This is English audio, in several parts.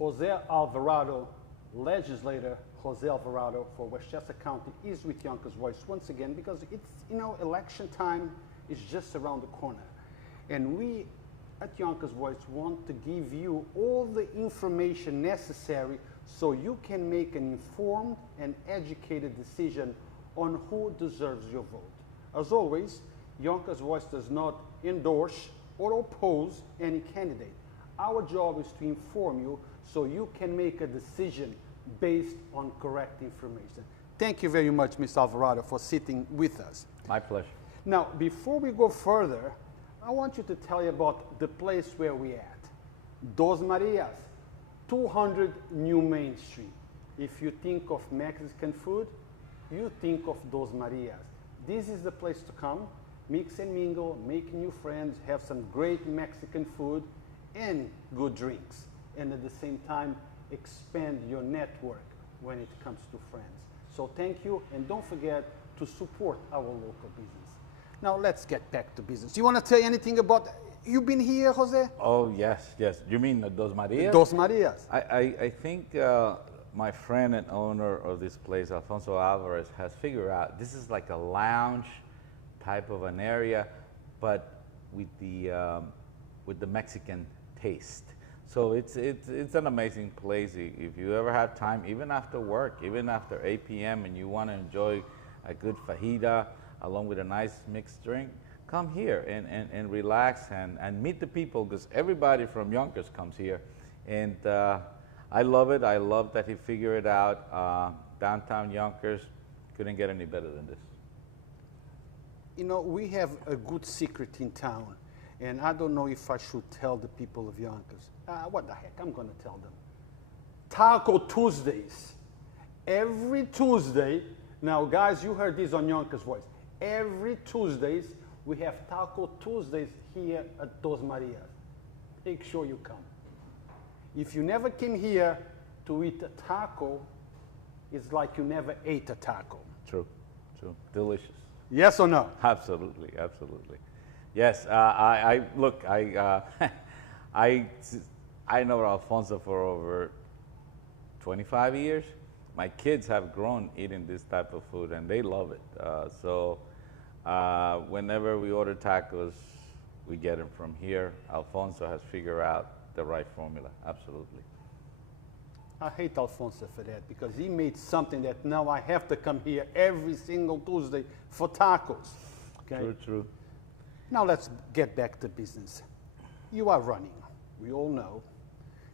Jose Alvarado, Legislator Jose Alvarado for Westchester County is with Yonkers Voice once again because it's, election time is just around the corner. And we at Yonkers Voice want to give you all the information necessary so you can make an informed and educated decision on who deserves your vote. As always, Yonkers Voice does not endorse or oppose any candidate. Our job is to inform you so you can make a decision based on correct information. Thank you very much, Mr. Alvarado, for sitting with us. My pleasure. Now, before we go further, I want you to tell you about the place where we're at. Dos Marias, 200 New Main Street. If you think of Mexican food, you think of Dos Marias. This is the place to come, mix and mingle, make new friends, have some great Mexican food and good drinks. And at the same time, expand your network when it comes to friends. So thank you, and don't forget to support our local business. Now let's get back to business. Do you want to tell anything about, you've been here, Jose? Oh, yes. You mean Dos Marias? Dos Marias. I think my friend and owner of this place, Alfonso Alvarez, has figured out this is like a lounge type of an area, but with the Mexican taste. So it's an amazing place. If you ever have time, even after work, even after 8 p.m. and you want to enjoy a good fajita along with a nice mixed drink, come here and relax and meet the people, because everybody from Yonkers comes here. And I love it. I love that he figured it out. Downtown Yonkers couldn't get any better than this. We have a good secret in town, and I don't know if I should tell the people of Yonkers. What the heck, I'm going to tell them. Taco Tuesdays. Every Tuesday, now guys, you heard this on Yonkers Voice. Every Tuesdays, we have Taco Tuesdays here at Dos Marias. Make sure you come. If you never came here to eat a taco, it's like you never ate a taco. True. Delicious. Yes or no? Absolutely. Yes, I know Alfonso for over 25 years. My kids have grown eating this type of food, and they love it. So whenever we order tacos, we get them from here. Alfonso has figured out the right formula, absolutely. I hate Alfonso for that, because he made something that now I have to come here every single Tuesday for tacos. Okay? True. Now let's get back to business. You are running. We all know.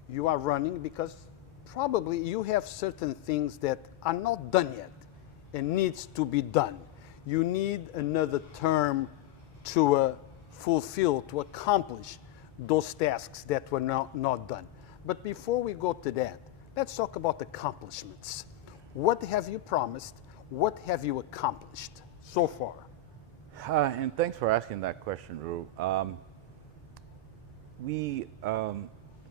You are running because probably you have certain things that are not done yet and needs to be done. You need another term to fulfill, to accomplish those tasks that were not done. But before we go to that, let's talk about accomplishments. What have you promised? What have you accomplished so far? And thanks for asking that question, Rube.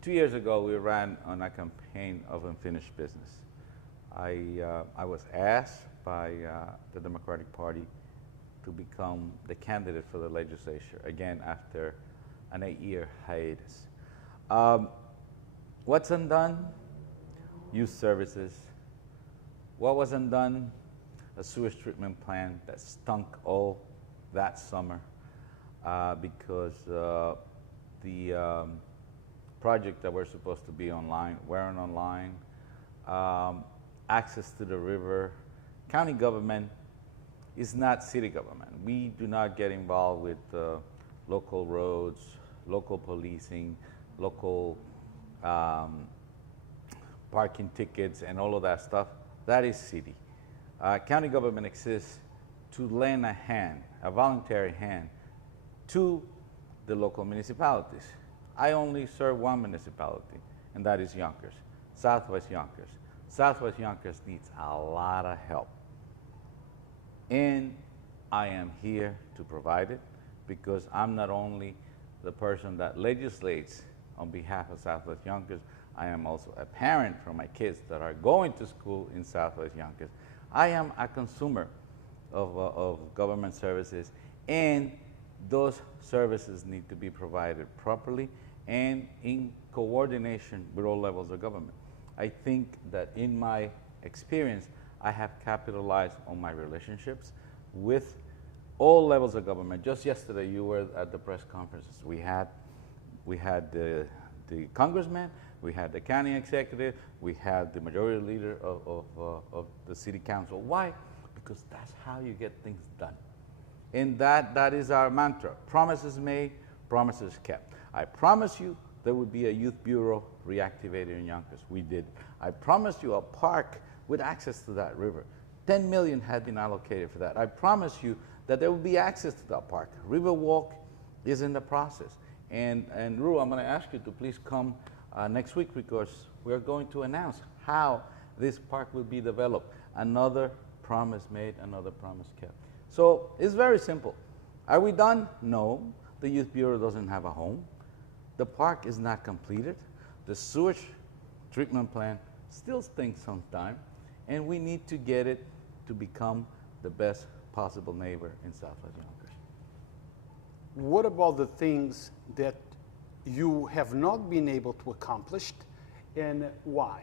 2 years ago, we ran on a campaign of unfinished business. I was asked by the Democratic Party to become the candidate for the legislature, again, after an 8-year hiatus. What's undone? Youth services. What was undone? A sewage treatment plant that stunk all that summer because the project that were supposed to be online weren't online. Access to the river. County government is not city government. We do not get involved with local roads, local policing, local parking tickets and all of that stuff. That is city. County government exists to lend a hand, a voluntary hand, to the local municipalities. I only serve one municipality, and that is Yonkers, Southwest Yonkers. Southwest Yonkers needs a lot of help. And I am here to provide it, because I'm not only the person that legislates on behalf of Southwest Yonkers, I am also a parent for my kids that are going to school in Southwest Yonkers. I am a consumer of government services, and those services need to be provided properly and in coordination with all levels of government. I think that in my experience, I have capitalized on my relationships with all levels of government. Just yesterday, you were at the press conferences. We had the congressman, we had the county executive, we had the majority leader of the city council. Why? Because that's how you get things done. And that is our mantra. Promises made, promises kept. I promise you there would be a youth bureau reactivated in Yonkers. We did. I promised you a park with access to that river. 10 million had been allocated for that. I promise you that there will be access to that park. Riverwalk is in the process. And Ru, I'm going to ask you to please come next week because we are going to announce how this park will be developed. Another promise made, another promise kept. So it's very simple. Are we done? No. The Youth Bureau doesn't have a home. The park is not completed. The sewage treatment plant still stinks sometimes. And we need to get it to become the best possible neighbor in Southwest Yonkers. What about the things that you have not been able to accomplish, and why?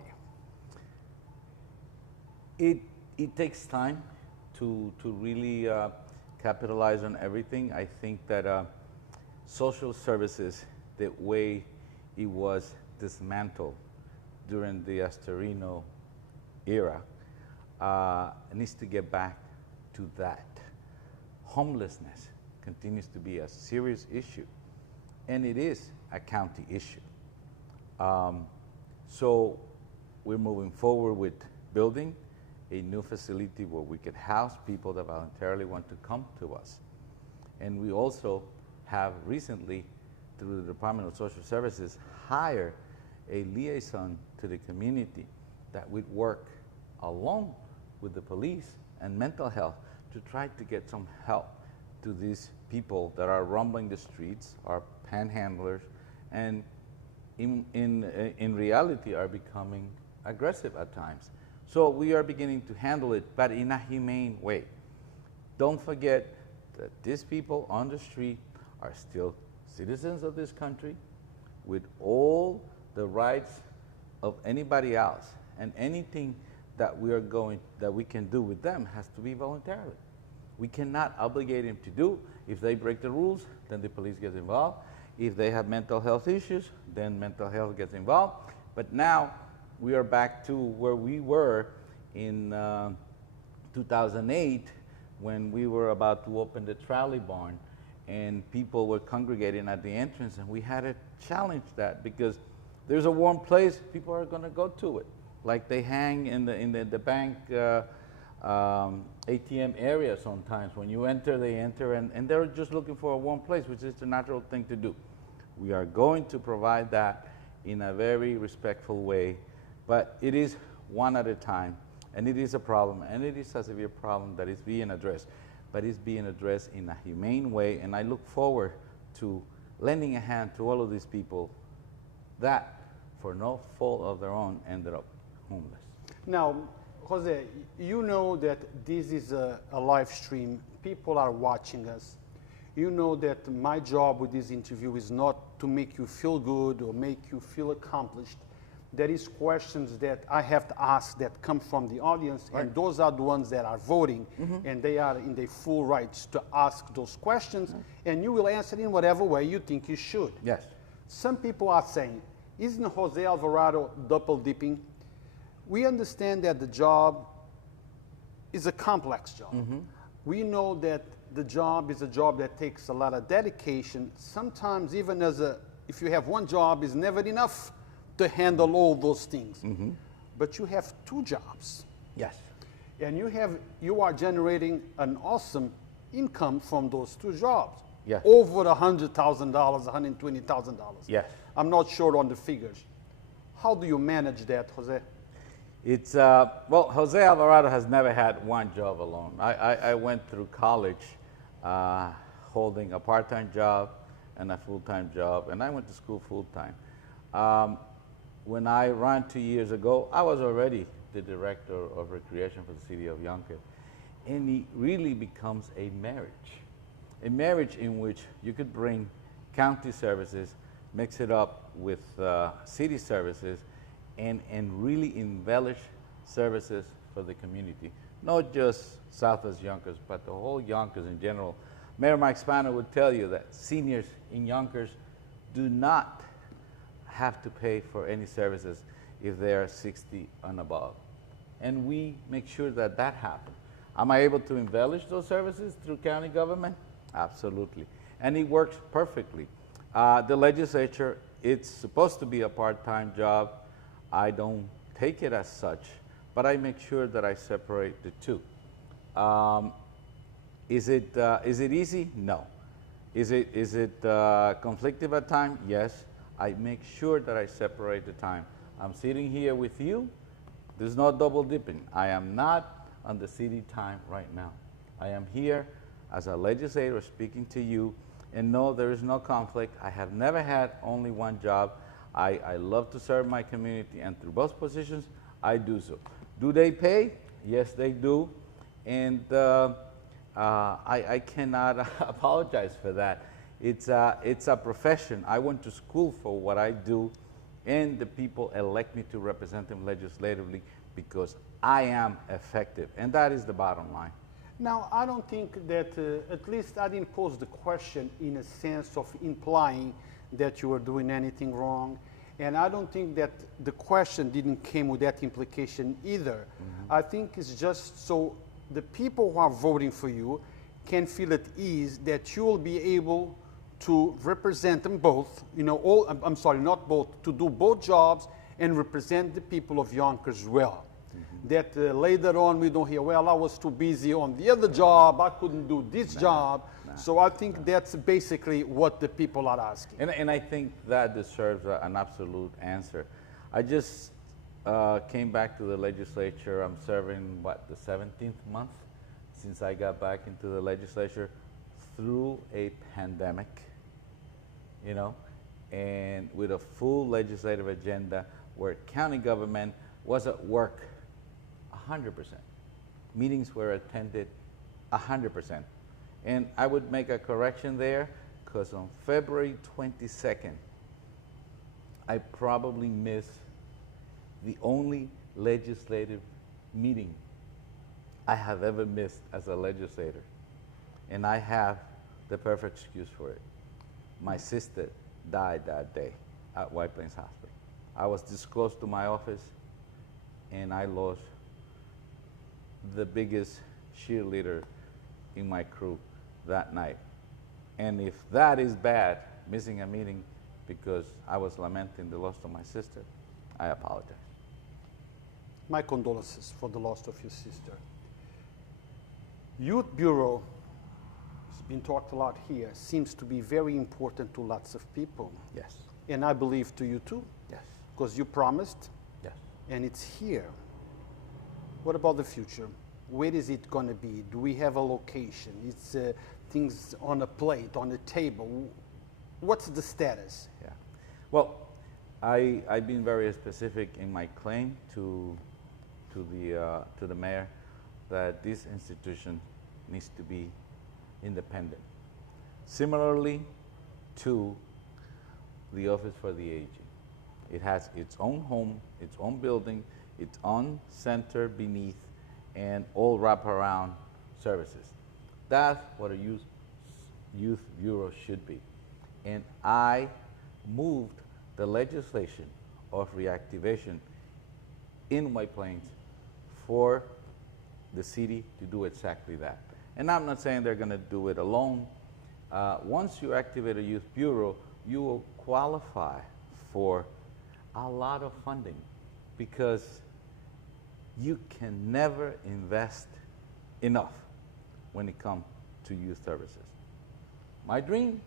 It takes time to really capitalize on everything. I think that social services, the way it was dismantled during the Astorino era, needs to get back to that. Homelessness continues to be a serious issue, and it is a county issue. So we're moving forward with building a new facility where we could house people that voluntarily want to come to us. And we also have recently, through the Department of Social Services, hired a liaison to the community that would work along with the police and mental health to try to get some help to these people that are rumbling the streets, are panhandlers, and in reality are becoming aggressive at times. So we are beginning to handle it, but in a humane way. Don't forget that these people on the street are still citizens of this country with all the rights of anybody else, and anything that we can do with them has to be voluntarily. We cannot obligate them to do. If they break the rules, then the police gets involved. If they have mental health issues, then mental health gets involved. But now we are back to where we were in 2008 when we were about to open the trolley barn and people were congregating at the entrance, and we had to challenge that because there's a warm place, people are going to go to it. Like they hang in the bank ATM area sometimes. When you enter, they enter, and they're just looking for a warm place, which is the natural thing to do. We are going to provide that in a very respectful way, but it is one at a time, and it is a problem, and it is a severe problem that is being addressed, but it's being addressed in a humane way, and I look forward to lending a hand to all of these people that, for no fault of their own, ended up homeless. Now, Jose, you know that this is a live stream. People are watching us. You know that my job with this interview is not to make you feel good or make you feel accomplished. There is questions that I have to ask that come from the audience, right, and those are the ones that are voting, and they are in their full rights to ask those questions, and you will answer in whatever way you think you should. Yes. Some people are saying, isn't Jose Alvarado double dipping? We understand that the job is a complex job. We know that the job is a job that takes a lot of dedication. Sometimes even if you have one job, it's never enough to handle all those things. But you have two jobs. Yes. And you are generating an awesome income from those two jobs. Yes. Over $100,000, $120,000. Yes. I'm not sure on the figures. How do you manage that, Jose? It's, well, Jose Alvarado has never had one job alone. I went through college holding a part-time job and a full-time job, and I went to school full-time. When I ran 2 years ago, I was already the director of recreation for the city of Yonkers, and it really becomes a marriage. a marriage in which you could bring county services, mix it up with city services, and really embellish services for the community. Not just Southwest Yonkers, but the whole Yonkers in general. Mayor Mike Spano would tell you that seniors in Yonkers do not have to pay for any services if they are 60 and above. And we make sure that that happens. Am I able to embellish those services through county government? Absolutely. And it works perfectly. The legislature, it's supposed to be a part-time job. I don't take it as such, but I make sure that I separate the two. Is it easy? No. Is it conflictive at times? Yes. I make sure that I separate the time. I'm sitting here with you. There's no double dipping. I am not on the city time right now. I am here as a legislator speaking to you, and no, there is no conflict. I have never had only one job. I love to serve my community, and through both positions, I do so. Do they pay? Yes, they do. And I cannot apologize for that. It's a profession. I went to school for what I do, and the people elect me to represent them legislatively because I am effective, and that is the bottom line. Now, I don't think that, at least I didn't pose the question in a sense of implying that you were doing anything wrong. And I don't think that the question didn't come with that implication either. Mm-hmm. I think it's just so the people who are voting for you can feel at ease that you will be able to represent them both, you know, I'm sorry, not both, to do both jobs and represent the people of Yonkers well. Mm-hmm. That later on we don't hear, well, I was too busy on the other job, I couldn't do this job. So I think that's basically what the people are asking. And I think that deserves an absolute answer. I just came back to the legislature. I'm serving, what, the 17th month since I got back into the legislature through a pandemic, you know, and with a full legislative agenda where county government was at work 100%. Meetings were attended 100%. And I would make a correction there, because on February 22nd, I probably missed the only legislative meeting I have ever missed as a legislator. And I have the perfect excuse for it. My sister died that day at White Plains Hospital. I was this close to my office, and I lost the biggest cheerleader in my crew that night. And if that is bad, missing a meeting because I was lamenting the loss of my sister, I apologize. My condolences for the loss of your sister. Youth Bureau, it's been talked a lot here, seems to be very important to lots of people. Yes. And I believe to you too. Yes. Because you promised. Yes. And it's here. What about the future? Where is it going to be? Do we have a location? It's things on a plate, on a table. What's the status? Yeah. Well, I've been very specific in my claim to the mayor that this institution needs to be independent. Similarly to the Office for the Aging. It has its own home, its own building, its own center beneath, and all wraparound services. That's what a youth bureau should be. And I moved the legislation of reactivation in White Plains for the city to do exactly that. And I'm not saying they're going to do it alone. Once you activate a youth bureau, you will qualify for a lot of funding because you can never invest enough when it comes to youth services. My dream,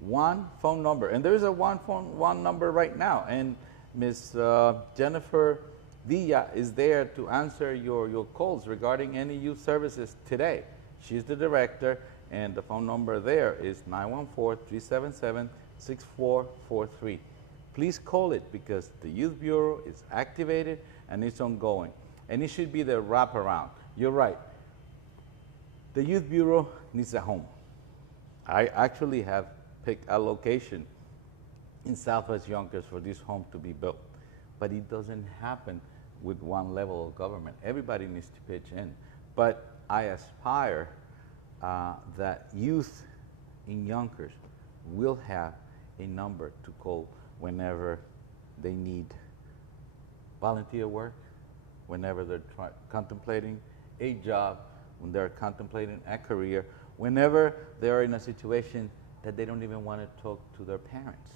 one phone number, and there is a one number right now, and Ms. Jennifer Villa is there to answer your calls regarding any youth services today. She's the director, and the phone number there is 914-377-6443. Please call it because the Youth Bureau is activated and it's ongoing. And it should be the wraparound. You're right. The Youth Bureau needs a home. I actually have picked a location in Southwest Yonkers for this home to be built. But it doesn't happen with one level of government. Everybody needs to pitch in. But I aspire that youth in Yonkers will have a number to call whenever they need volunteer work, whenever they're contemplating a job, when they're contemplating a career, whenever they're in a situation that they don't even want to talk to their parents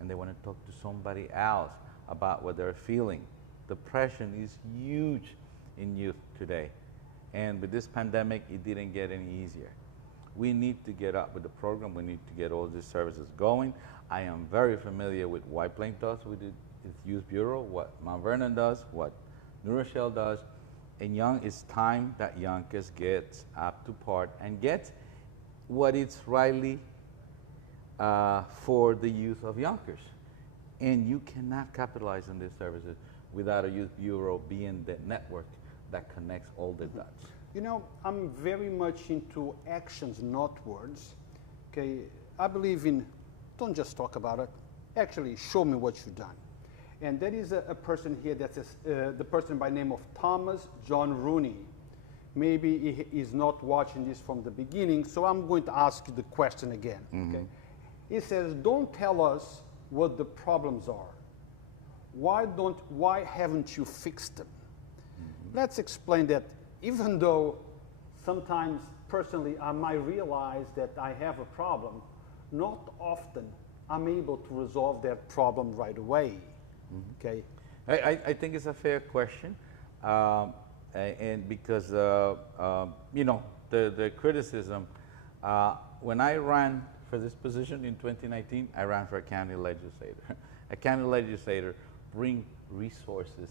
and they want to talk to somebody else about what they're feeling. Depression is huge in youth today. And with this pandemic, it didn't get any easier. We need to get up with the program. We need to get all these services going. I am very familiar with White Plains does with its Youth Bureau, what Mount Vernon does, what New Rochelle does. And it's time that Yonkers gets up to part and gets what it's rightly for the youth of Yonkers. And you cannot capitalize on these services without a youth bureau being the network that connects all the dots. You know, I'm very much into actions, not words. Okay, I believe in don't just talk about it, actually show me what you've done. And there is a person here that says, the person by name of Thomas John Rooney. Maybe he is not watching this from the beginning, so I'm going to ask you the question again. Okay? He says, don't tell us what the problems are. Why haven't you fixed them? Let's explain that. Even though sometimes personally I might realize that I have a problem, not often I'm able to resolve that problem right away. Okay. I think it's a fair question, and because you know the criticism. When I ran for this position in 2019, I ran for a county legislator. A county legislator brings resources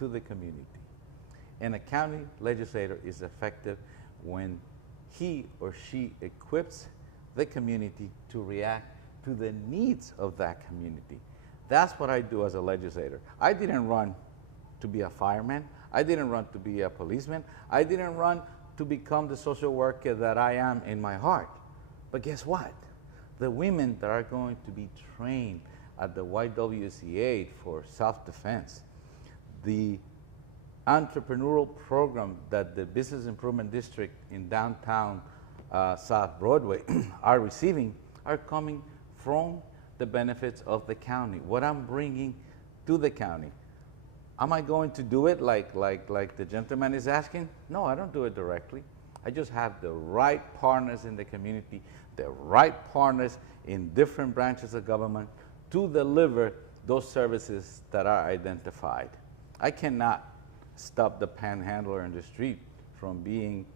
to the community, and a county legislator is effective when he or she equips the community to react to the needs of that community. That's what I do as a legislator. I didn't run to be a fireman. I didn't run to be a policeman. I didn't run to become the social worker that I am in my heart. But guess what? The women that are going to be trained at the YWCA for self-defense, the entrepreneurial program that the Business Improvement District in downtown South Broadway are receiving are coming from the benefits of the county, what I'm bringing to the county. Am I going to do it like the gentleman is asking? No, I don't do it directly. I just have the right partners in the community, the right partners in different branches of government to deliver those services that are identified. I cannot stop the panhandler in the street from being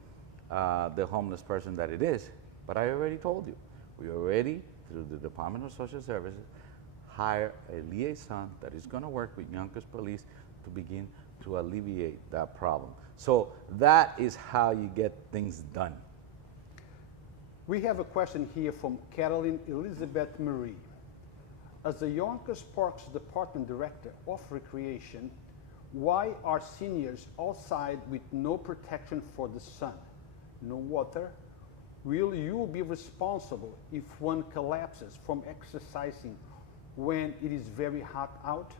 the homeless person that it is, but I already told you, we already, through the Department of Social Services, hire a liaison that is going to work with Yonkers Police to begin to alleviate that problem. So that is how you get things done. We have a question here from Carolyn Elizabeth Marie. As the Yonkers Parks Department Director of Recreation, why are seniors outside with no protection for the sun, no water? Will you be responsible if one collapses from exercising when it is very hot out?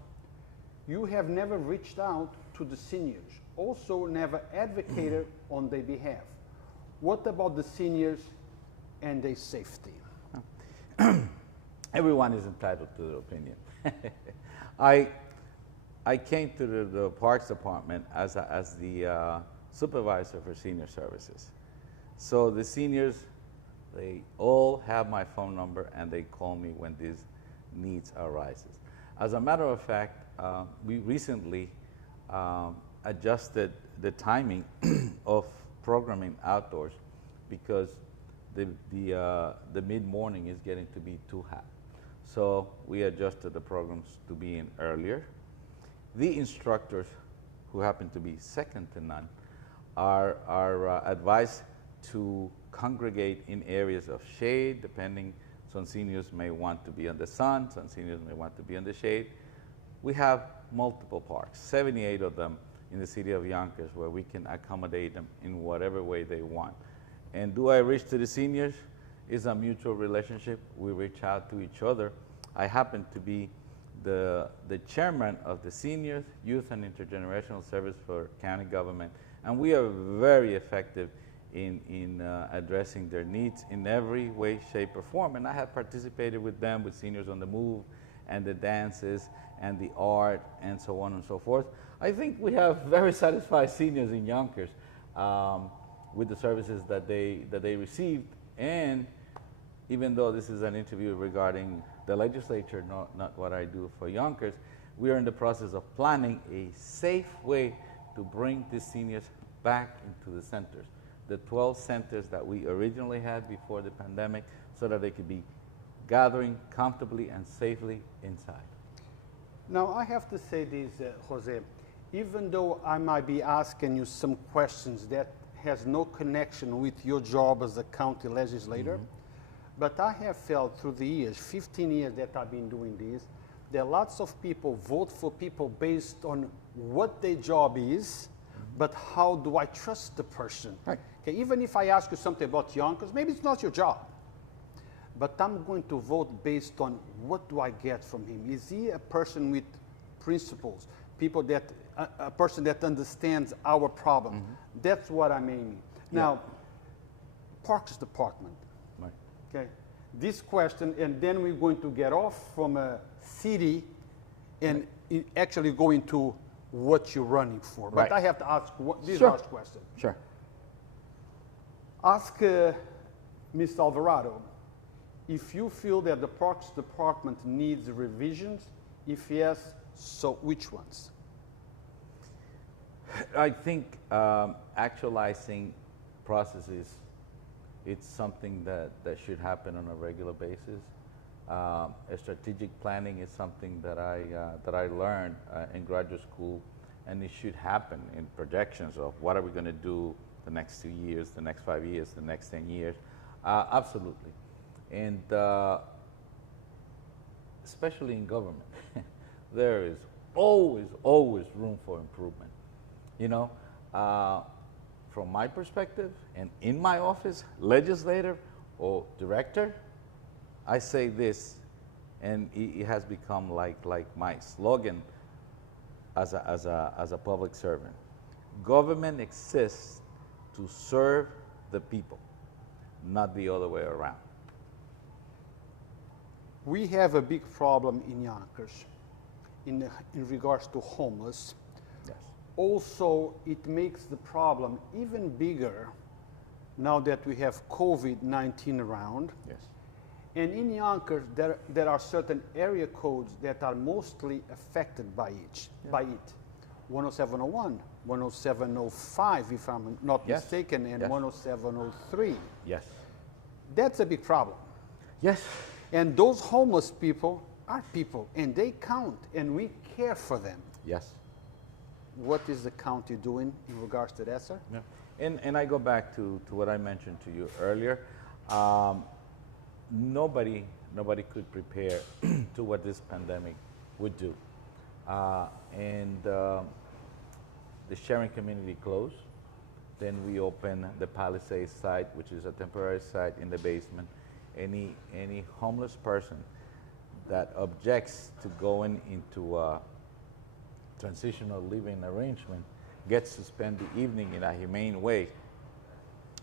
You have never reached out to the seniors, also never advocated on their behalf. What about the seniors and their safety? Everyone is entitled to their opinion. I came to the Parks Department as the supervisor for senior services. So the seniors, they all have my phone number and they call me when these needs arises. As a matter of fact, we recently adjusted the timing of programming outdoors because the mid-morning is getting to be too hot. So we adjusted the programs to be in earlier. The instructors, who happen to be second to none, are advised to congregate in areas of shade, depending. Some seniors may want to be in the sun, some seniors may want to be in the shade. We have multiple parks, 78 of them in the city of Yonkers, where we can accommodate them in whatever way they want. And do I reach to the seniors? It's a mutual relationship. We reach out to each other. I happen to be the chairman of the Seniors, Youth, and Intergenerational Service for County Government, and we are very effective in addressing their needs in every way, shape, or form. And I have participated with them with Seniors on the Move and the dances and the art and so on and so forth. I think we have very satisfied seniors in Yonkers with the services that they received. And even though this is an interview regarding the legislature, not what I do for Yonkers, we are in the process of planning a safe way to bring the seniors back into the centers, the 12 centers that we originally had before the pandemic, so that they could be gathering comfortably and safely inside. Now, I have to say this, Jose, even though I might be asking you some questions that has no connection with your job as a county legislator, but I have felt through the years, 15 years that I've been doing this, that lots of people vote for people based on what their job is, but how do I trust the person? Right. Okay, even if I ask you something about Yonkers, maybe it's not your job, but I'm going to vote based on what do I get from him. Is he a person with principles, people that, a person that understands our problem? That's what I'm aiming. Now, Parks Department. Right. Okay, this question, and then we're going to get off from a city and actually go into what you're running for. But Right. I have to ask this Sure. last question. Sure. Ask Mr. Alvarado if you feel that the Parks Department needs revisions. If yes, so which ones? I think actualizing processes, it's something that should happen on a regular basis. Strategic planning is something that I learned in graduate school, and it should happen in projections of what are we going to do the next 2 years, the next 5 years, the next 10 years. Absolutely. And especially in government, there is always room for improvement. You know, from my perspective, and in my office, legislator or director, I say this, and it has become like my slogan as a public servant. Government exists to serve the people, not the other way around. We have a big problem in Yonkers in regards to homeless. Yes. Also, it makes the problem even bigger now that we have COVID-19 around. Yes. And in Yonkers, there are certain area codes that are mostly affected by it. 10701, 10705, if I'm not Yes. mistaken, and Yes. 10703. Yes. That's a big problem. Yes. And those homeless people are people, and they count, and we care for them. Yes. What is the county doing in regards to that, sir? Yeah. And I go back to what I mentioned to you earlier. Nobody could prepare to what this pandemic would do. The sharing community closed. Then we opened the Palisades site, which is a temporary site in the basement. Any homeless person that objects to going into a transitional living arrangement gets to spend the evening in a humane way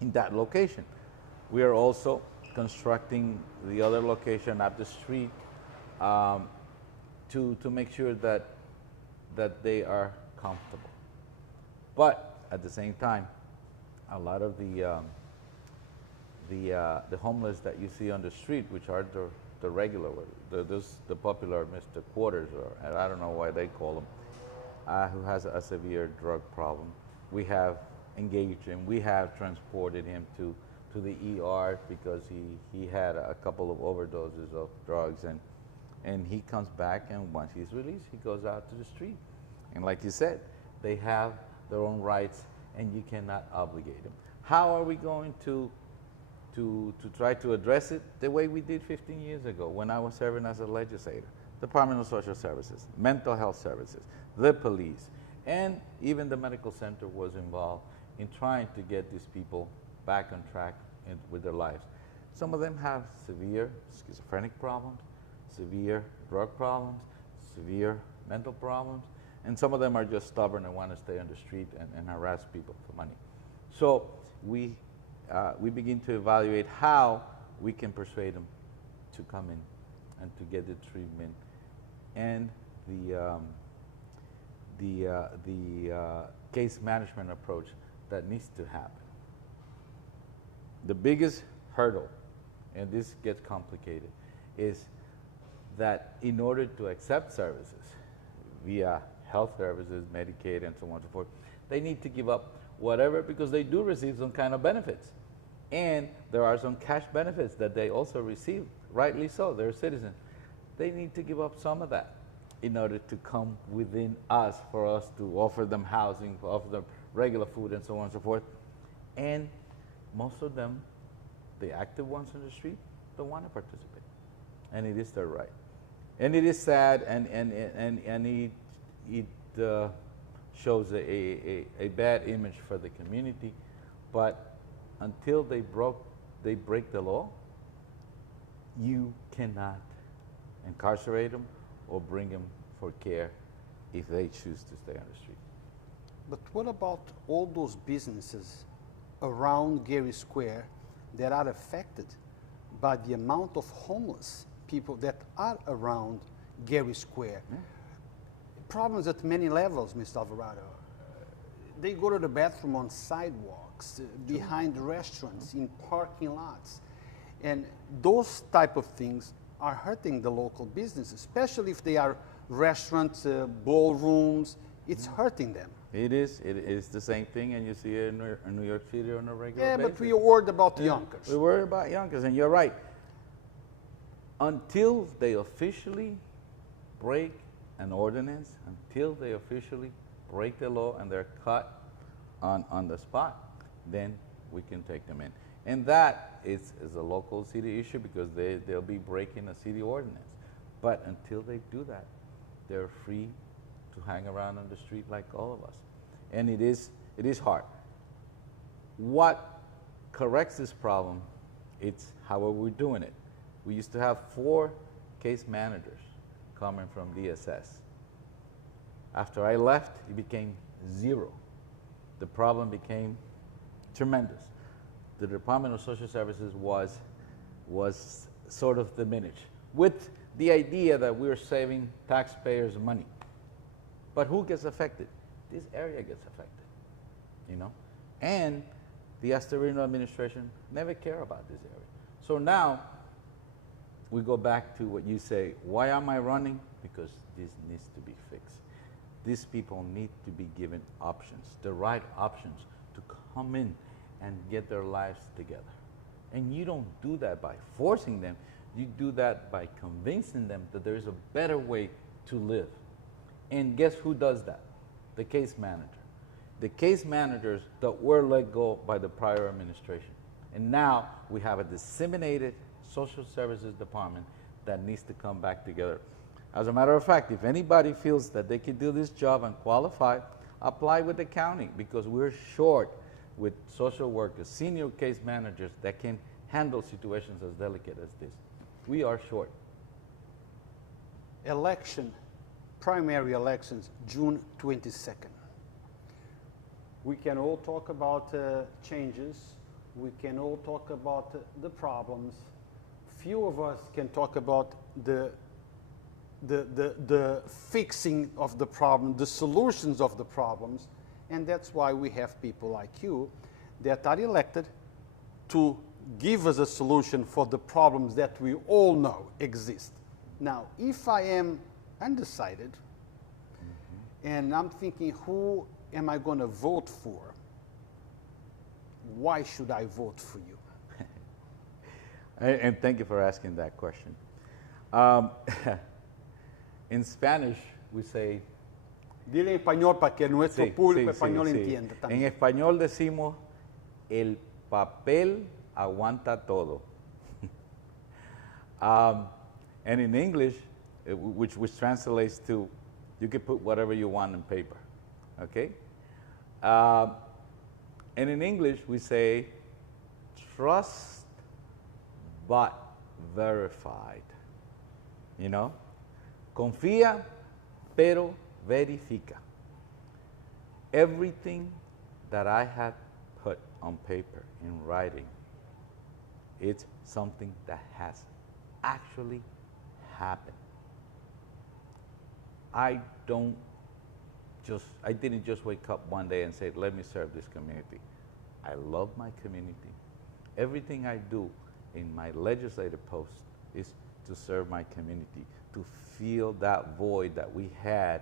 in that location. We are also constructing the other location up the street to make sure that they are comfortable. But at the same time, a lot of the homeless that you see on the street, which are the regular, the popular Mr. Quarters, or I don't know why they call them, who has a severe drug problem. We have engaged him. We have transported him to the ER because he had a couple of overdoses of drugs, and he comes back, and once he's released, he goes out to the street. And like you said, they have their own rights, and you cannot obligate them. How are we going to try to address it? The way we did 15 years ago when I was serving as a legislator. Department of Social Services, Mental Health Services, the police, and even the medical center was involved in trying to get these people back on track with their lives. Some of them have severe schizophrenic problems, severe drug problems, severe mental problems, and some of them are just stubborn and want to stay on the street and harass people for money. So we begin to evaluate how we can persuade them to come in and to get the treatment and the case management approach that needs to happen. The biggest hurdle, and this gets complicated, is that in order to accept services via health services, Medicaid, and so on and so forth, they need to give up whatever, because they do receive some kind of benefits. And there are some cash benefits that they also receive, rightly so, they're citizens. They need to give up some of that in order to come within us, for us to offer them housing, offer them regular food, and so on and so forth. And most of them, the active ones on the street, don't want to participate. And it is their right. And it is sad, and it shows a bad image for the community. But until they break the law, you cannot incarcerate them or bring them for care if they choose to stay on the street. But what about all those businesses around Gary Square that are affected by the amount of homeless people that are around Gary Square? Yeah. Problems at many levels, Mr. Alvarado. They go to the bathroom on sidewalks, behind restaurants, in parking lots. And those type of things are hurting the local business, especially if they are restaurants, ballrooms. It's hurting them. It is the same thing, and you see it in New York City on a regular basis. Yeah, but we are worried about the Yonkers. We're worried about Yonkers, and you're right. Until they officially break an ordinance, until they officially break the law and they're caught on the spot, then we can take them in. And that is a local city issue, because they'll be breaking a city ordinance. But until they do that, they're free to hang around on the street like all of us. And it is hard. What corrects this problem, it's how are we doing it. We used to have 4 case managers coming from DSS. After I left, it became 0. The problem became tremendous. The Department of Social Services was sort of diminished, with the idea that we were saving taxpayers money. But who gets affected? This area gets affected, you know? And the Astorino administration never care about this area. So now, we go back to what you say, why am I running? Because this needs to be fixed. These people need to be given options, the right options to come in and get their lives together. And you don't do that by forcing them. You do that by convincing them that there is a better way to live. And guess who does that? The case manager. The case managers that were let go by the prior administration. And now we have a disseminated social services department that needs to come back together. As a matter of fact, if anybody feels that they can do this job and qualify, apply with the county, because we're short with social workers, senior case managers that can handle situations as delicate as this. We are short. Election, primary elections, June 22nd. We can all talk about changes. We can all talk about the problems. Few of us can talk about the fixing of the problem, the solutions of the problems, and that's why we have people like you that are elected to give us a solution for the problems that we all know exist. Now, if I am undecided, and I'm thinking, who am I going to vote for? Why should I vote for you? And thank you for asking that question. In Spanish, we say... Dile en español para que nuestro público español entienda también. En español decimos, el papel aguanta todo. And in English, which translates to, you can put whatever you want on paper, okay? And in English, we say, trust but verified. You know? Confía, pero verifica. Everything that I have put on paper in writing, it's something that has actually happened. I didn't just wake up one day and say, let me serve this community. I love my community. Everything I do in my legislative post is to serve my community, to fill that void that we had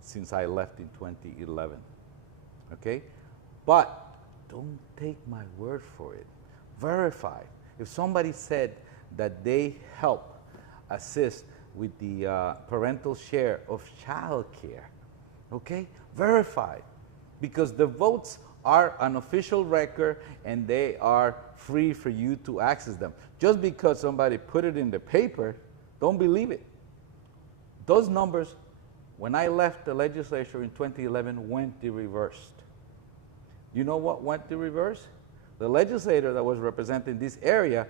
since I left in 2011. Okay? But don't take my word for it. Verify. If somebody said that they help assist with the parental share of child care, okay? Verify. Because the votes are an official record and they are free for you to access them. Just because somebody put it in the paper, don't believe it. Those numbers, when I left the legislature in 2011, went the reversed. You know what went the reverse? The legislator that was representing this area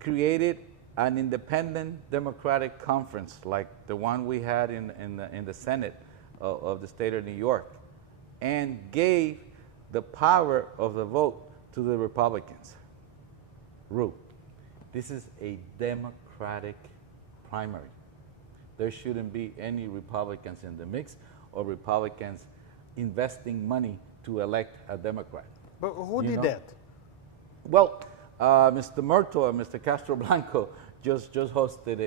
created an independent democratic conference like the one we had in the Senate of the state of New York, and gave the power of the vote to the Republicans. Rule. This is a democratic primary. There shouldn't be any Republicans in the mix or Republicans investing money to elect a Democrat. But who did that? Well, Mr. Murto and Mr. Castro Blanco just hosted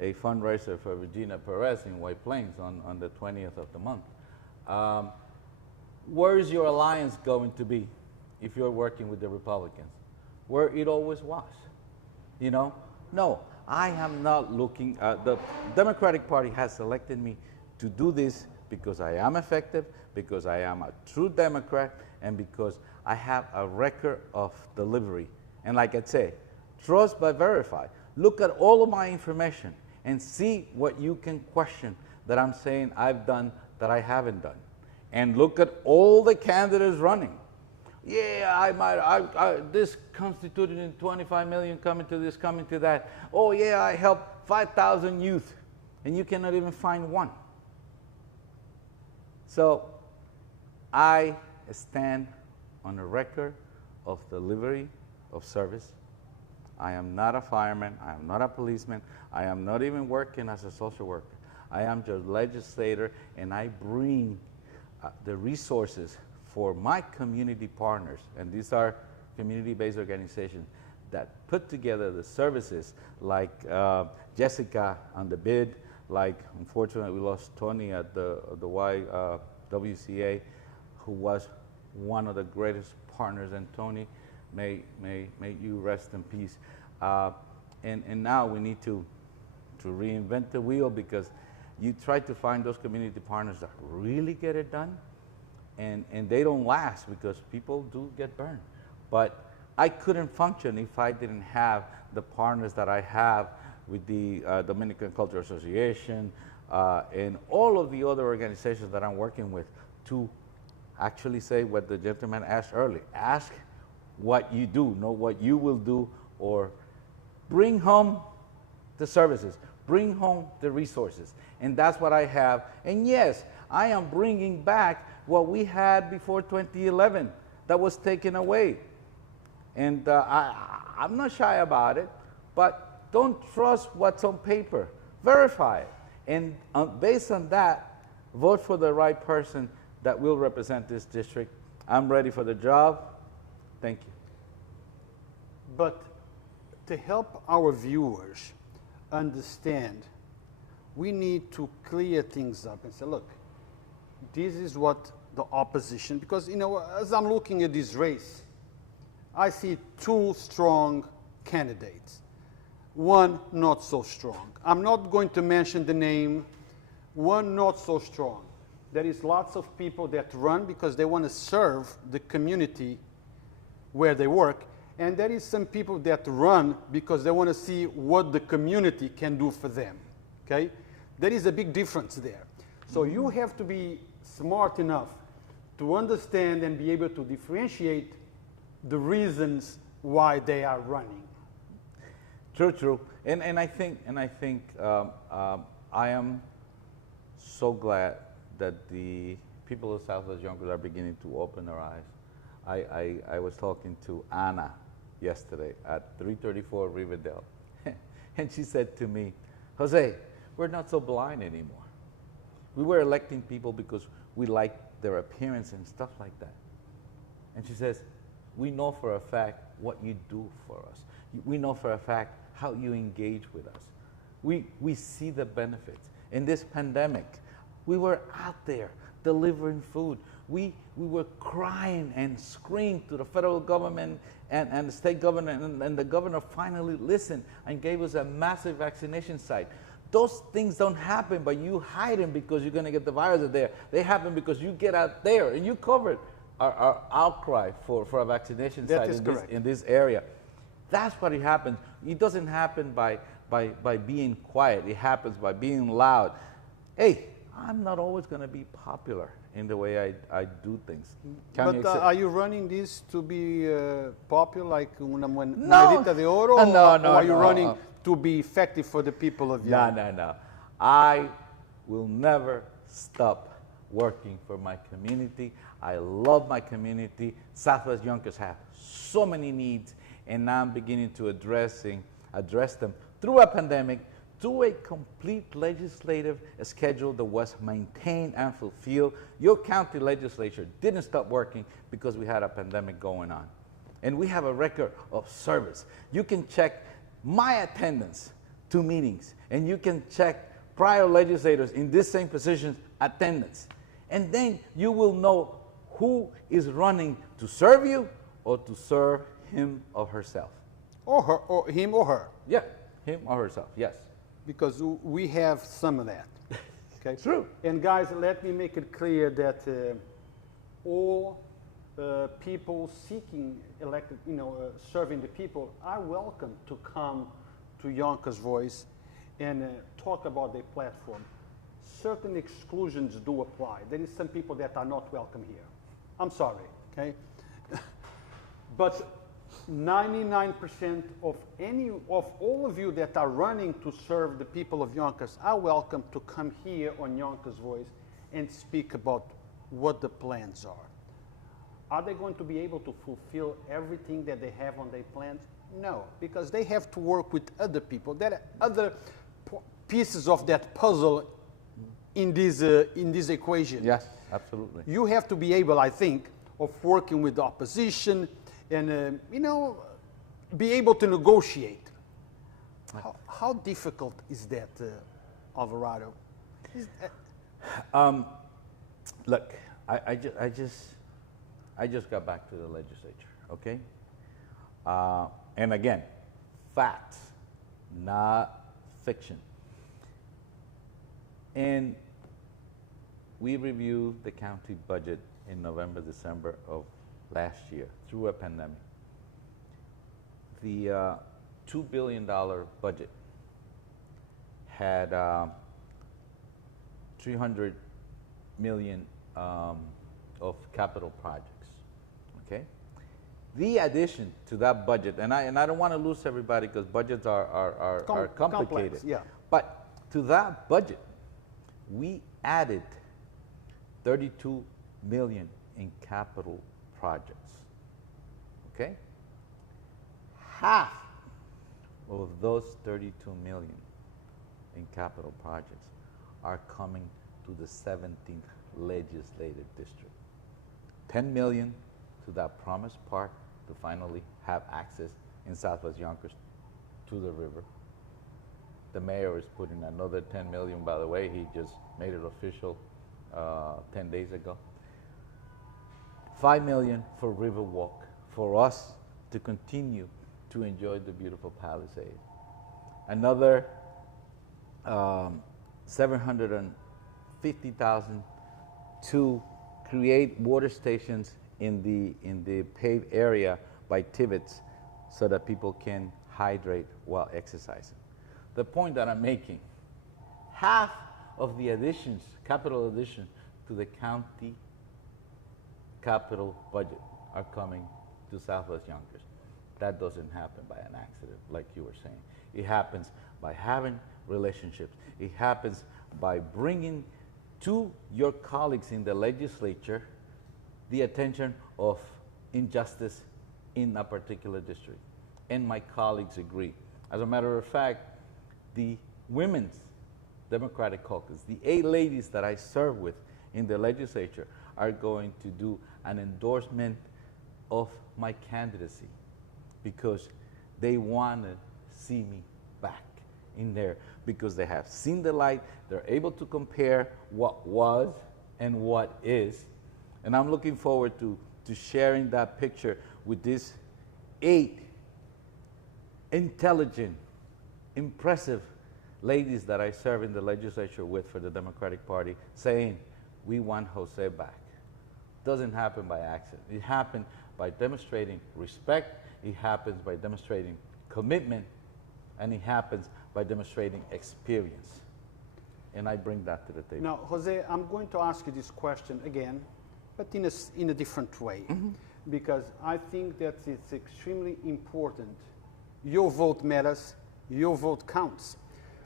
a fundraiser for Regina Perez in White Plains on the 20th of the month. Where is your alliance going to be if you're working with the Republicans? Where it always was. You know? No, I am not looking, the Democratic Party has selected me to do this because I am effective, because I am a true Democrat, and because I have a record of delivery. And like I say, trust but verify. Look at all of my information and see what you can question that I'm saying I've done that I haven't done. And look at all the candidates running. Yeah, this constituted in 25 million coming to this, coming to that. Oh yeah, I helped 5,000 youth, and you cannot even find one. So I stand on a record of delivery of service. I am not a fireman, I am not a policeman, I am not even working as a social worker. I am just legislator, and I bring the resources for my community partners, and these are community-based organizations that put together the services like Jessica on the bid, like unfortunately we lost Tony at the YWCA, who was one of the greatest partners, and Tony, may you rest in peace. And now we need to reinvent the wheel, because you try to find those community partners that really get it done, and they don't last because people do get burned. But I couldn't function if I didn't have the partners that I have with the Dominican Cultural Association and all of the other organizations that I'm working with, to actually say what the gentleman asked earlier. Ask what you do, not what you will do, or bring home the services, bring home the resources. And that's what I have. And yes, I am bringing back what we had before 2011 that was taken away. And I'm not shy about it, but don't trust what's on paper. Verify it. And based on that, vote for the right person that will represent this district. I'm ready for the job. Thank you. But to help our viewers understand, we need to clear things up and say, look, this is what the opposition, because, you know, as I'm looking at this race, I see two strong candidates, one not so strong. I'm not going to mention the name, one not so strong. There is lots of people that run because they want to serve the community where they work, and there is some people that run because they want to see what the community can do for them, okay? There is a big difference there. So you have to be smart enough to understand and be able to differentiate the reasons why they are running. True, true. And I think I am so glad that the people of Southwest Yonkers are beginning to open their eyes. I was talking to Anna yesterday at 334 Riverdale, and she said to me, Jose, we're not so blind anymore. We were electing people because we liked their appearance and stuff like that. And she says, we know for a fact what you do for us. We know for a fact how you engage with us. We see the benefits. In this pandemic, we were out there delivering food. We were crying and screaming to the federal government and the state government, and the governor finally listened and gave us a massive vaccination site. Those things don't happen by you hiding because you're going to get the virus there. They happen because you get out there and you covered our outcry for a vaccination site in this area. That's what it happens. It doesn't happen by being quiet. It happens by being loud. Hey, I'm not always going to be popular in the way I do things. But are you running this to be popular, like una No. monedita de oro? No, or no, are you no. running to be effective for the people of Yonkers? No. I will never stop working for my community. I love my community. Southwest Yonkers have so many needs, and now I'm beginning to address them through a pandemic, through a complete legislative schedule that was maintained and fulfilled. Your county legislature didn't stop working because we had a pandemic going on. And we have a record of service. You can check my attendance to meetings, and you can check prior legislators in this same position's attendance. And then you will know who is running to serve you or to serve him or herself. Or her, or him or her. Yeah, him or herself, yes. Because we have some of that. Okay. True. And guys, let me make it clear that all people seeking elected, serving the people are welcome to come to Yonkers Voice and talk about their platform. Certain exclusions do apply. There is some people that are not welcome here. I'm sorry, okay? But 99% of all of you that are running to serve the people of Yonkers are welcome to come here on Yonkers Voice and speak about what the plans are. Are they going to be able to fulfill everything that they have on their plans? No, because they have to work with other people, other pieces of that puzzle in this equation. Yes, absolutely. You have to be able, I think, of working with the opposition and, be able to negotiate. How difficult is that, Alvarado? Look, I just got back to the legislature, okay? And again, facts, not fiction. And we reviewed the county budget in November, December of last year through a pandemic. The $2 billion budget had $300 million of capital projects, okay? The addition to that budget, and I don't want to lose everybody because budgets are complicated. Complex, yeah. But to that budget, we added $32 million in capital projects, okay? Half of those $32 million in capital projects are coming to the 17th legislative district. $10 million to that Promise Park to finally have access in Southwest Yonkers to the river. The mayor is putting another $10 million, by the way. He just made it official 10 days ago. $5 million for Riverwalk, for us to continue to enjoy the beautiful Palisade. Another $750,000 to create water stations in the paved area by Tibbetts so that people can hydrate while exercising. The point that I'm making, half of the additions, capital additions to the county capital budget are coming to Southwest Yonkers. That doesn't happen by an accident, like you were saying. It happens by having relationships. It happens by bringing to your colleagues in the legislature the attention of injustice in a particular district. And my colleagues agree. As a matter of fact, the Women's Democratic Caucus, the 8 ladies that I serve with in the legislature, are going to do an endorsement of my candidacy because they want to see me back in there, because they have seen the light, they're able to compare what was and what is. And I'm looking forward to sharing that picture with these 8 intelligent, impressive ladies that I serve in the legislature with for the Democratic Party, saying, we want Jose back. Doesn't happen by accident. It happened by demonstrating respect, it happens by demonstrating commitment, and it happens by demonstrating experience. And I bring that to the table. Now, Jose, I'm going to ask you this question again, but in a different way, because I think that it's extremely important. Your vote matters, your vote counts,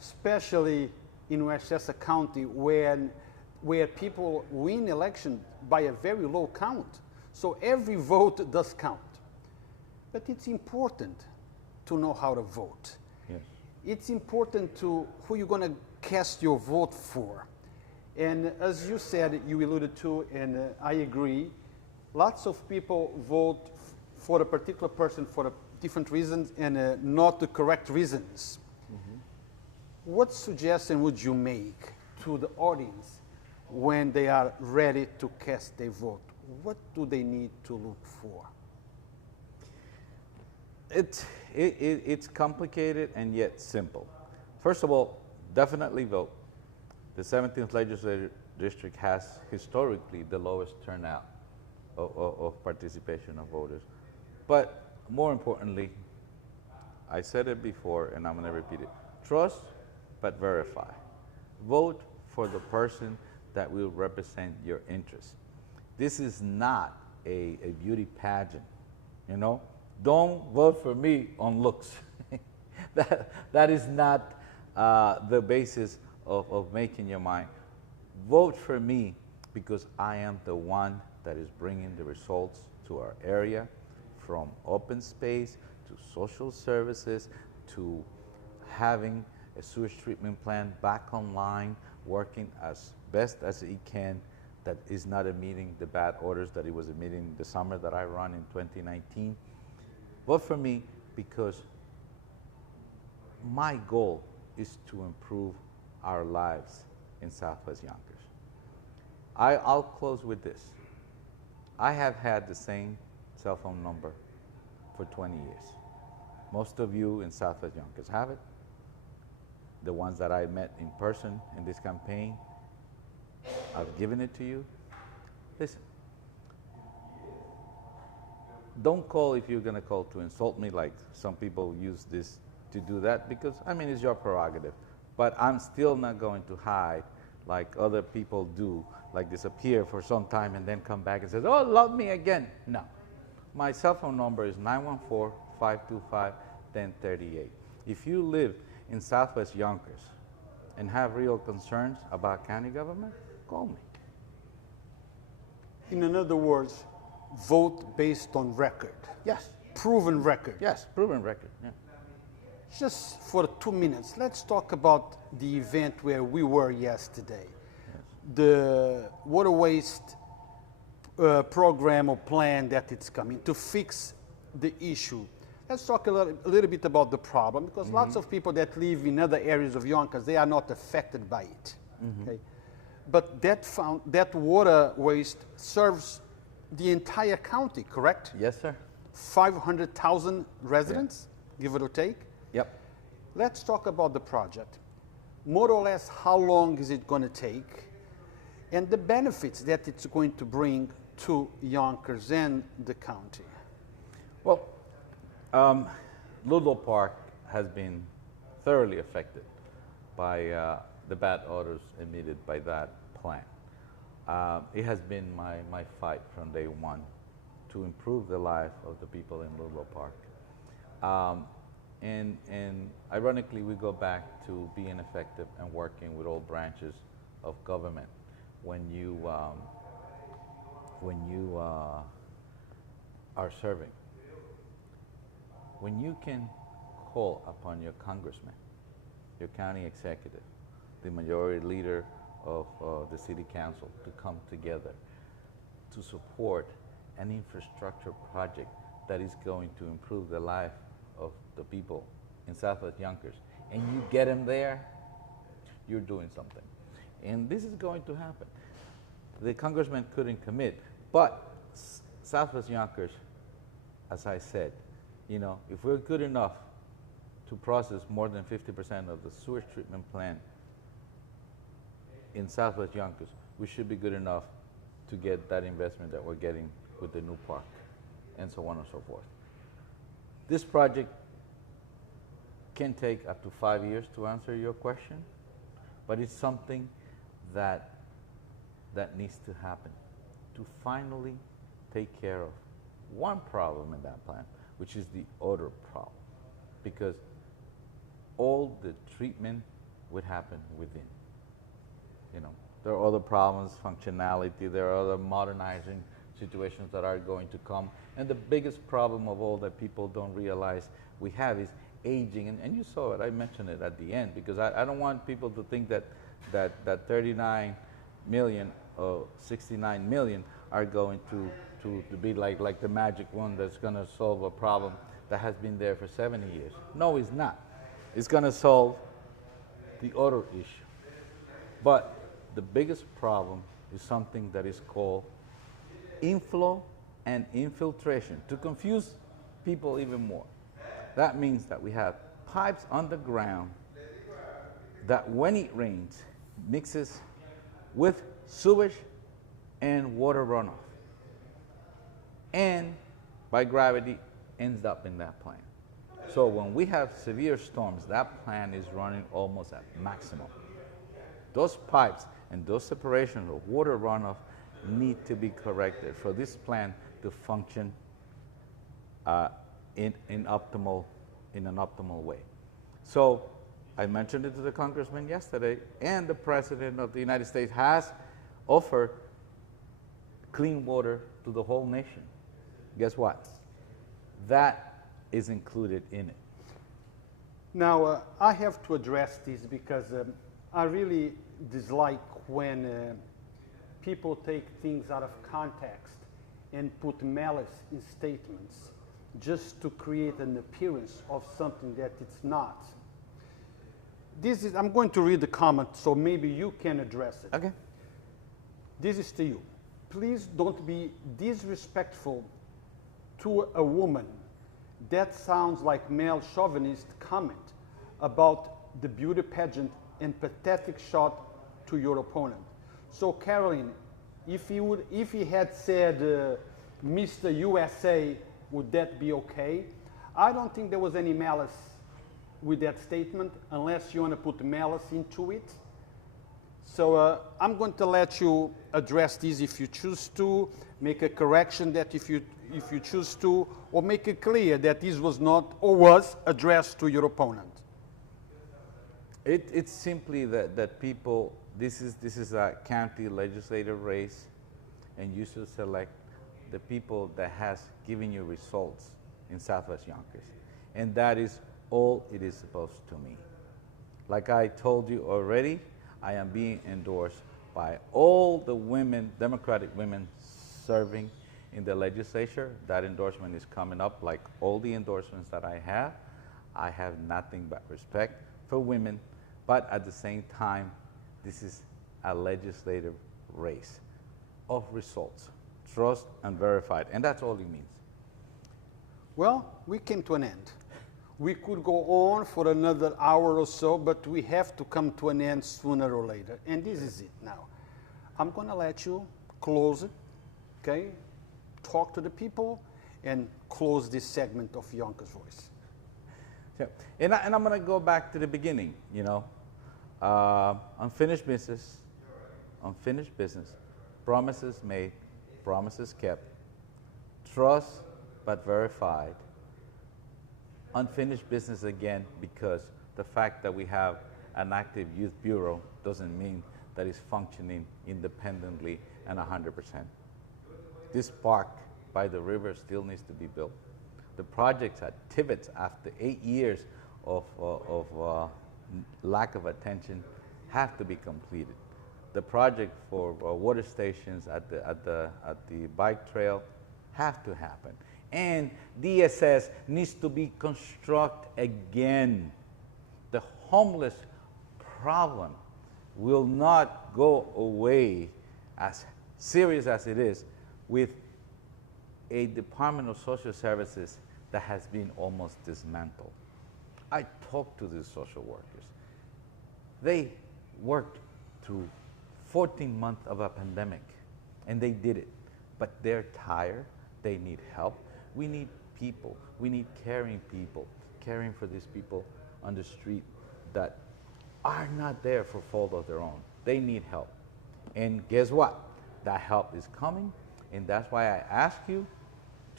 especially in Westchester County where people win election by a very low count. So every vote does count. But it's important to know how to vote. Yes. It's important to who you're going to cast your vote for. And as you said, you alluded to, and I agree, lots of people vote for a particular person for different reasons and not the correct reasons. What suggestion would you make to the audience when they are ready to cast their vote? What do they need to look for? It's complicated and yet simple. First of all, definitely vote. The 17th Legislative District has historically the lowest turnout of participation of voters. But more importantly, I said it before and I'm going to repeat it, trust but verify. Vote for the person that will represent your interests. This is not a beauty pageant, you know? Don't vote for me on looks. that is not the basis of making your mind. Vote for me because I am the one that is bringing the results to our area, from open space to social services to having a sewage treatment plant back online, working as best as it can, that is not meeting the bad orders that it was meeting the summer that I run in 2019. Vote for me because my goal is to improve our lives in Southwest Yonkers. I'll close with this. I have had the same cell phone number for 20 years. Most of you in Southwest Yonkers have it. The ones that I met in person in this campaign, I've given it to you. Listen, don't call if you're going to call to insult me, like some people use this to do that, because, I mean, it's your prerogative. But I'm still not going to hide like other people do, like disappear for some time and then come back and say, oh, love me again. No. My cell phone number is 914-525-1038. If you live in Southwest Yonkers and have real concerns about county government, call me. In other words, vote based on record. Yes. Proven record. Yes, proven record. Yeah. Just for 2 minutes, let's talk about the event where we were yesterday. Yes. The water waste program or plan that it's coming to fix the issue. Let's talk a little bit about the problem, because lots of people that live in other areas of Yonkers, they are not affected by it. Okay? But that water waste serves the entire county, correct? Yes, sir. 500,000 residents, give it or take. Yep. Let's talk about the project. More or less, how long is it going to take? And the benefits that it's going to bring to Yonkers and the county. Well, Ludlow Park has been thoroughly affected by the bad odors emitted by that plant. It has been my fight from day one to improve the life of the people in Ludlow Park. And ironically, we go back to being effective and working with all branches of government. When you are serving, when you can call upon your congressman, your county executive, the majority leader of the city council to come together to support an infrastructure project that is going to improve the life of the people in Southwest Yonkers, and you get them there, you're doing something. And this is going to happen. The congressman couldn't commit, but Southwest Yonkers, as I said, you know, if we're good enough to process more than 50% of the sewage treatment plant in Southwest Yonkers, we should be good enough to get that investment that we're getting with the new park, and so on and so forth. This project can take up to 5 years to answer your question, but it's something that needs to happen to finally take care of one problem in that plant, which is the odor problem, because all the treatment would happen within. You know, there are other problems, functionality, there are other modernizing situations that are going to come, and the biggest problem of all that people don't realize we have is aging, and you saw it, I mentioned it at the end, because I don't want people to think that 39 million or 69 million are going to be like the magic one that's going to solve a problem that has been there for 70 years. No, it's not. It's going to solve the odor issue. But the biggest problem is something that is called inflow and infiltration, to confuse people even more. That means that we have pipes underground that when it rains mixes with sewage and water runoff, and by gravity ends up in that plant. So when we have severe storms, that plant is running almost at maximum. Those pipes and those separations of water runoff need to be corrected for this plant to function in an optimal way. So I mentioned it to the congressman yesterday, and the president of the United States has offered clean water to the whole nation. Guess what? That is included in it. Now, I have to address this because I really dislike when people take things out of context and put malice in statements just to create an appearance of something that it's not. I'm going to read the comment so maybe you can address it. Okay. This is to you. Please don't be disrespectful to a woman. That sounds like male chauvinist comment about the beauty pageant and pathetic shot to your opponent. So Caroline, if he had said Mr. USA, would that be okay? I don't think there was any malice with that statement unless you want to put malice into it. So I'm going to let you address this if you choose to, make a correction that if you choose to, or make it clear that this was not or was addressed to your opponent. It's simply that people, this is a county legislative race, and you should select the people that has given you results in Southwest Yonkers. And that is all it is supposed to mean. Like I told you already, I am being endorsed by all the women, Democratic women serving in the legislature. That endorsement is coming up like all the endorsements that I have. I have nothing but respect for women, but at the same time, this is a legislative race of results, trust and verified, and that's all it means. Well, we came to an end. We could go on for another hour or so, but we have to come to an end sooner or later, and this is it now. I'm going to let you close it, okay? Talk to the people and close this segment of Yonkers Voice. Yeah. And I'm going to go back to the beginning, you know. Unfinished business, promises made, promises kept, trust but verified, unfinished business again, because the fact that we have an active youth bureau doesn't mean that it's functioning independently and 100%. This park by the river still needs to be built. The projects at Tibbetts, after 8 years of lack of attention, have to be completed. The project for water stations at the bike trail have to happen. And DSS needs to be constructed again. The homeless problem will not go away, as serious as it is, with a Department of Social Services that has been almost dismantled. I talked to these social workers. They worked through 14 months of a pandemic, and they did it. But they're tired. They need help. We need people. We need caring people, caring for these people on the street that are not there for fault of their own. They need help. And guess what? That help is coming, and that's why I ask you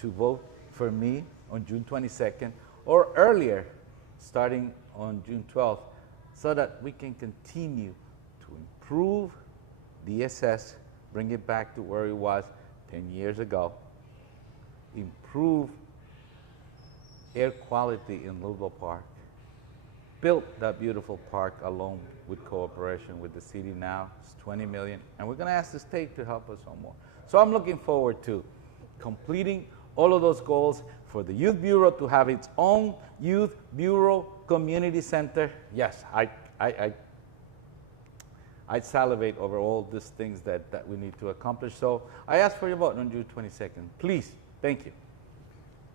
to vote for me on June 22nd or earlier, starting on June 12th, so that we can continue to improve DSS, bring it back to where it was 10 years ago, improve air quality in Louisville Park, built that beautiful park along with cooperation with the city now. It's $20 million, and we're going to ask the state to help us some more. So I'm looking forward to completing all of those goals for the Youth Bureau to have its own Youth Bureau Community Center. Yes, I salivate over all these things that we need to accomplish. So I ask for your vote on June 22nd. Please, thank you.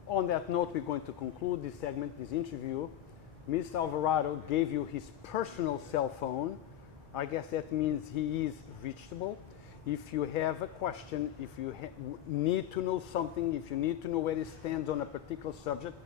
On that note, we're going to conclude this segment, this interview. Mr. Alvarado gave you his personal cell phone. I guess that means he is reachable. If you have a question, if you need to know something, if you need to know where he stands on a particular subject,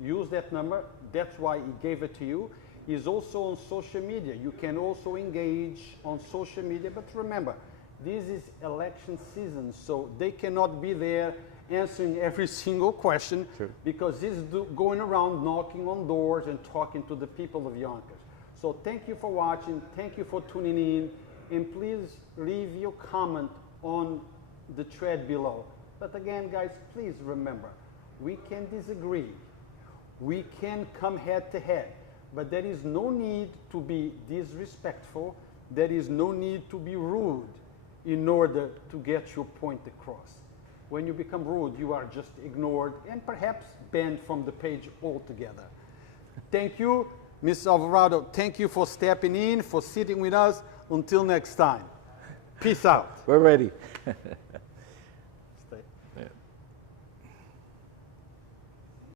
use that number. That's why he gave it to you. He's also on social media. You can also engage on social media, but remember, this is election season, so they cannot be there answering every single question. Sure. Because he's going around knocking on doors and talking to the people of Yonkers. So thank you for watching, thank you for tuning in, and please leave your comment on the thread below. But again, guys, please remember, we can disagree, we can come head to head, but there is no need to be disrespectful, there is no need to be rude in order to get your point across. When you become rude, you are just ignored and perhaps banned from the page altogether. Thank you, Mr. Alvarado. Thank you for stepping in, for sitting with us. Until next time, peace out. We're ready.